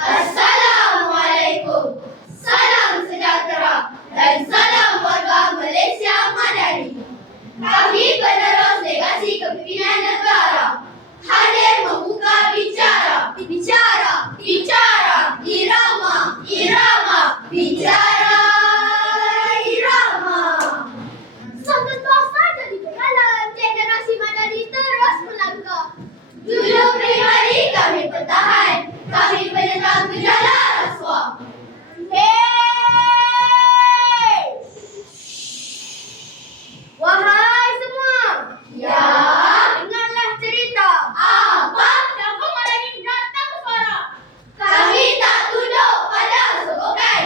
Assalamualaikum. Salam sejahtera dan salam warga Malaysia Madani. Kami penerus legasi kepimpinan negara hadir membuka bicara, irama, bicara, irama. Sambil bangsa jadi berjalan, generasi Madani terus melangkah. Dulu pribadi kami bertahan, kami penentang gejala rasuah. Hei! Wahai semua! Ya? Dengarlah cerita. Apa? Kenapa Madani datang ke suara? Kami tak tunduk pada sogokan.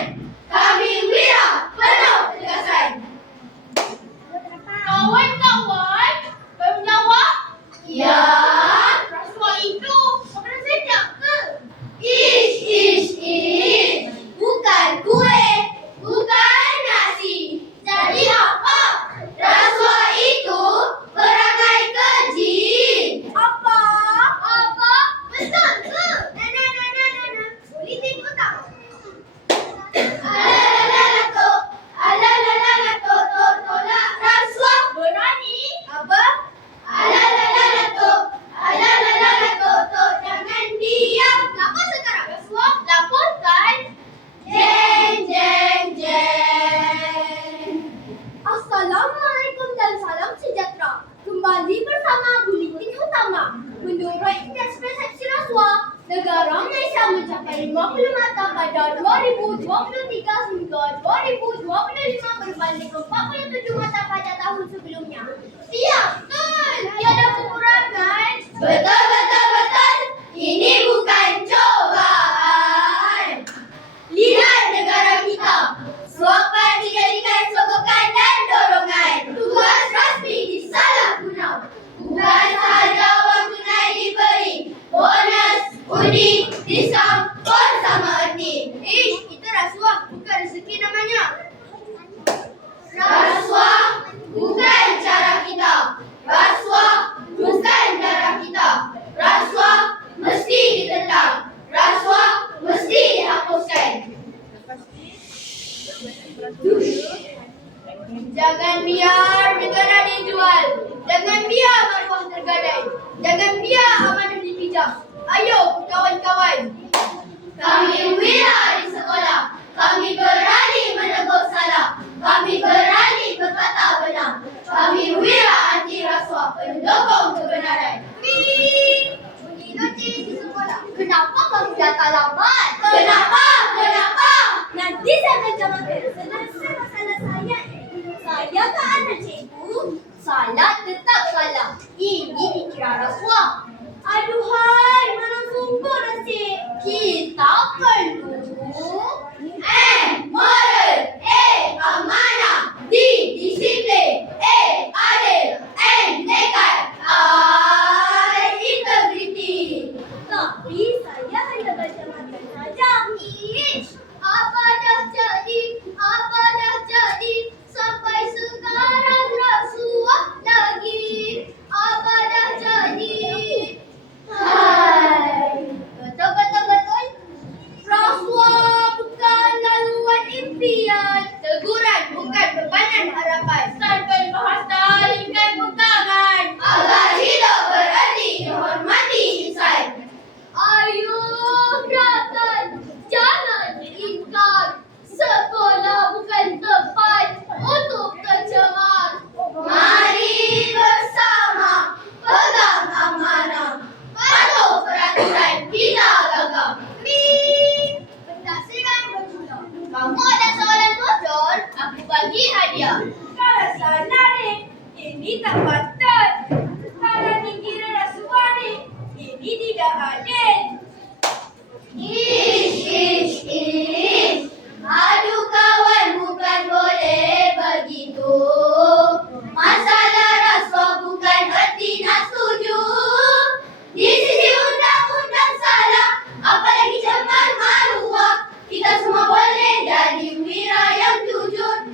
Kami wira penuh ketegasan. Kawan-kawan, boleh menjawab? Ya. Rasuah itu makanan sedap ke? Ish. Bukan kuih, bukan nasi. Jadi apa? Rasuah itu perangai keji. Apa? Betul ke? Nah. Politik otak. Alalala, tolak rasuah. Berani? Apa? Alalala, jangan diam. Lapor sekarang. Rasuah, laporkan. Jeng. Assalamualaikum dan salam sejahtera. Kembali bersama Buletin Utama. Menurut Indeks Persepsi Rasuah, negara Malaysia mencapai 50 mata pada 2023 hingga 2025 berbanding 47 mata pada tahun sebelumnya. Siap, betul. Tiada pengurangan. Betul. Ini bukan cobaan. Lihat negara kita. Suapan dijadikan sogokan dan dorongan. Tugas rasmi disalahguna. Bukan sahaja wang tunai diberi, bonus, undi, diskaun pun sama erti. Itu rasuah, bukan rezeki namanya. Rasuah bukan cara kita. Rasuah bukan darah kita. Rasuah mesti ditentang. Rasuah mesti dihapuskan. Jangan biar negara dijual. Jangan biar maruah tergadai. Jangan biar amanah dipijak. Ayo kawan-kawan. Kami wira di sekolah. Kami berani menegur salah. Kami berani berkata benar. Kami wira anti rasuah, pendukung kebenaran. Bunyi loceng di sekolah. Kenapa kamu datang lambat? Kenapa? Nanti saya akan jawabkan. Selesai masalah saya. Saya ke anak cikgu. Salah tetap salah. Ini dikira rasuah. Aduhai, mana sungguh nasib. Kita perlu moral. tak patut. Para dikira rasuani, ini tidak adil. Ish. Aduh kawan, bukan boleh begitu. Masalah rasuah bukan erti nak setuju. Di sisi undang-undang salah, apalagi cemal maruah. Kita semua boleh jadi wira yang jujur.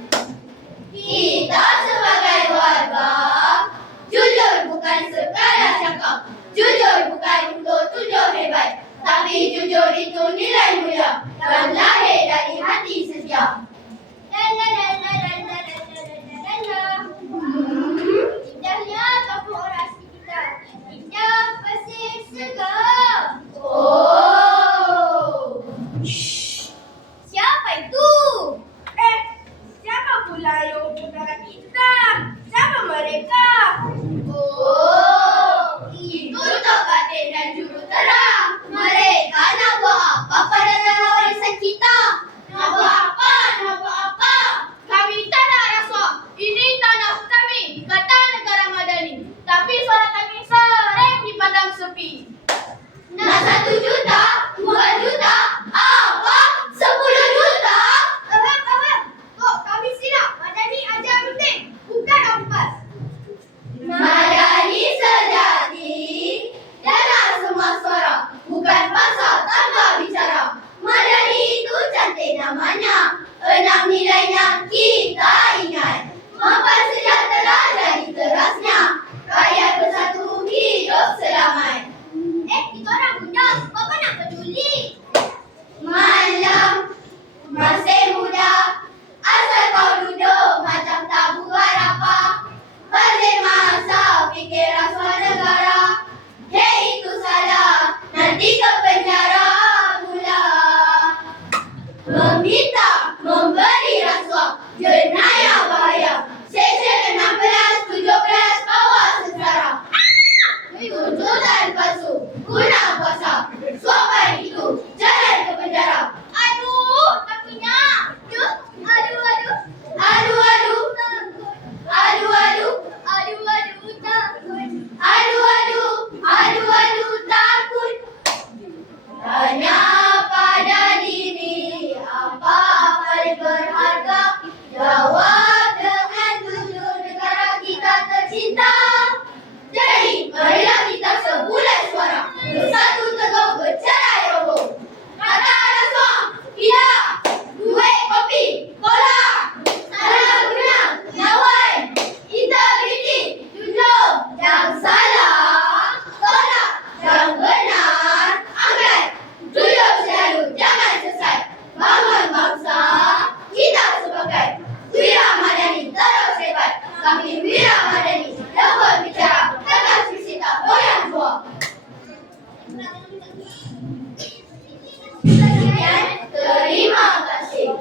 Kita sebagai warga, jujur bukan sekadar cakap. Jujur bukan untuk tunjuk hebat, tapi jujur itu nilai mulia dan lahir dari hati setia. Indahnya kampung orasi kita. Indah Pasir Segar. Oh. Siapa itu? Siapa pula yang menggunakan kita? Siapa mereka? Oh, itu Tokatin dan Juruterang. Mereka nak buat apa pada tanah warisan kita? Nak buat apa? Kami tak nak rasuah. Ini tanah kami, kata negara madani. Tapi suara kami sering dipandang sepi. Nak 1 juta? 2 juta? Apa? 10 juta? Kok kami silap? Madani ajar rutin, bukan ampas. Madani sejati dalam semua suara, bukan pasal tambah bicara. Madani itu cantik namanya, 6 nilainya kita ingat. Mampan sejahtera jadi terasnya, rakyat bersatu hidup selamat. Itu orang muda, apa nak peduli? Malam masih muda, asal kau duduk macam tak buat apa. Balik masa fikir rasuah negara. Hei, itu salah, nanti ke penjara pula. Meminta, memberi rasuah, jenayah bahaya. Seksyen 16, 17, bawah sejarah. Tuntutan palsu, guna kuasa, suapan itu jalan ke penjara. Aduh, takutnya. Takut. Tanya pada diri, apa paling berharga? Jawab dengan jujur, negara kita tercinta. Jadi, marilah kita sebulan suara, bersatu teguh bercerai roboh. Kata rasuah, tidak. Duit kopi, kola. Salah guna, lawan. Integriti, jujur. Yang salah, tolak. Yang benar, angkat. Jujur selalu, jangan sesat. Bangun bangsa, kita sebagai wira madani terus hebat. Kami wira madani, lembut bicara, tegas bersita, goyang jua. Sekian, terima kasih.